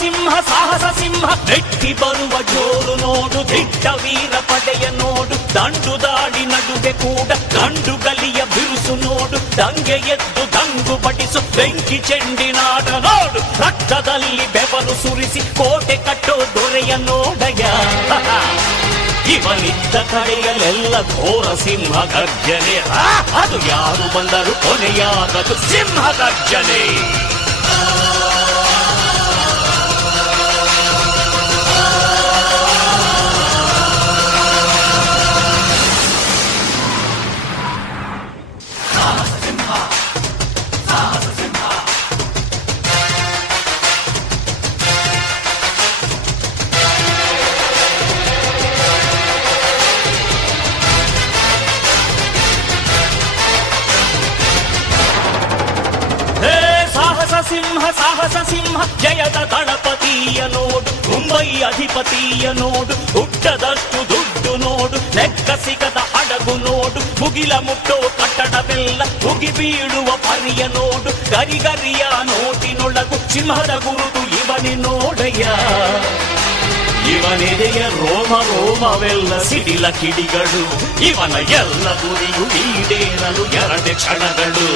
ಸಿಂಹ ಸಾಹಸ ಸಿಂಹ ನೆಟ್ಟಿ ಬರುವ ಜೋರು ನೋಡು, ದಿಟ್ಟ ವೀರ ಪಡೆಯ ನೋಡು, ದಂಡು ದಾಡಿ ನಡುವೆ ಕೂಡ ಗಂಡು ಗಲಿಯ ಬಿರುಸು ನೋಡು, ದಂಗೆ ಎದ್ದು ದಂಗು ಬಡಿಸು ಬೆಂಕಿ ಚೆಂಡಿನಾಡ ನೋಡು, ರಕ್ತದಲ್ಲಿ ಬೆವರು ಸುರಿಸಿ ಕೋಟೆ ಕಟ್ಟೋ ದೊರೆಯ ನೋಡಯ. ಇವನಿದ್ದ ಕಡೆಯಲ್ಲೆಲ್ಲ ಘೋರ ಸಿಂಹ ಗರ್ಜನೆ, ಅದು ಯಾರು ಬಂದರು ಕೊನೆಯಾಗದು ಸಿಂಹ ಗರ್ಜನೆ. ಸಿಂಹ ಸಾಹಸ ಸಿಂಹ ಜಯದ ದಳಪತಿಯ ನೋಡು, ಮುಂಬೈ ಅಧಿಪತಿಯ ನೋಡು, ಹುಟ್ಟದಷ್ಟು ದುಡ್ಡು ನೋಡು, ಲೆಕ್ಕ ಸಿಗದ ಹಡಗು ನೋಡು, ಮುಗಿಲ ಮುಟ್ಟೋ ಕಟ್ಟಡವೆಲ್ಲ ಮುಗಿ ಬೀಳುವ ಪರಿಯ ನೋಡು, ಗರಿಗರಿಯ ನೋಟಿನೊಳಗು ಸಿಂಹದ ಗುರುತು ಇವನೇ ನೋಡಯ್ಯ. ಇವನೆದೆಯ ರೋಮ ರೋಮವೆಲ್ಲ ಸಿಡಿಲ ಕಿಡಿಗಳು, ಇವನ ಎಲ್ಲ ಗುರಿಯು ಈಡೇರಲು 2 ಕ್ಷಣಗಳು.